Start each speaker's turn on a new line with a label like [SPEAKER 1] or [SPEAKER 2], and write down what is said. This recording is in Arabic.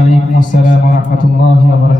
[SPEAKER 1] عليكم السلام ورحمة الله وبركاته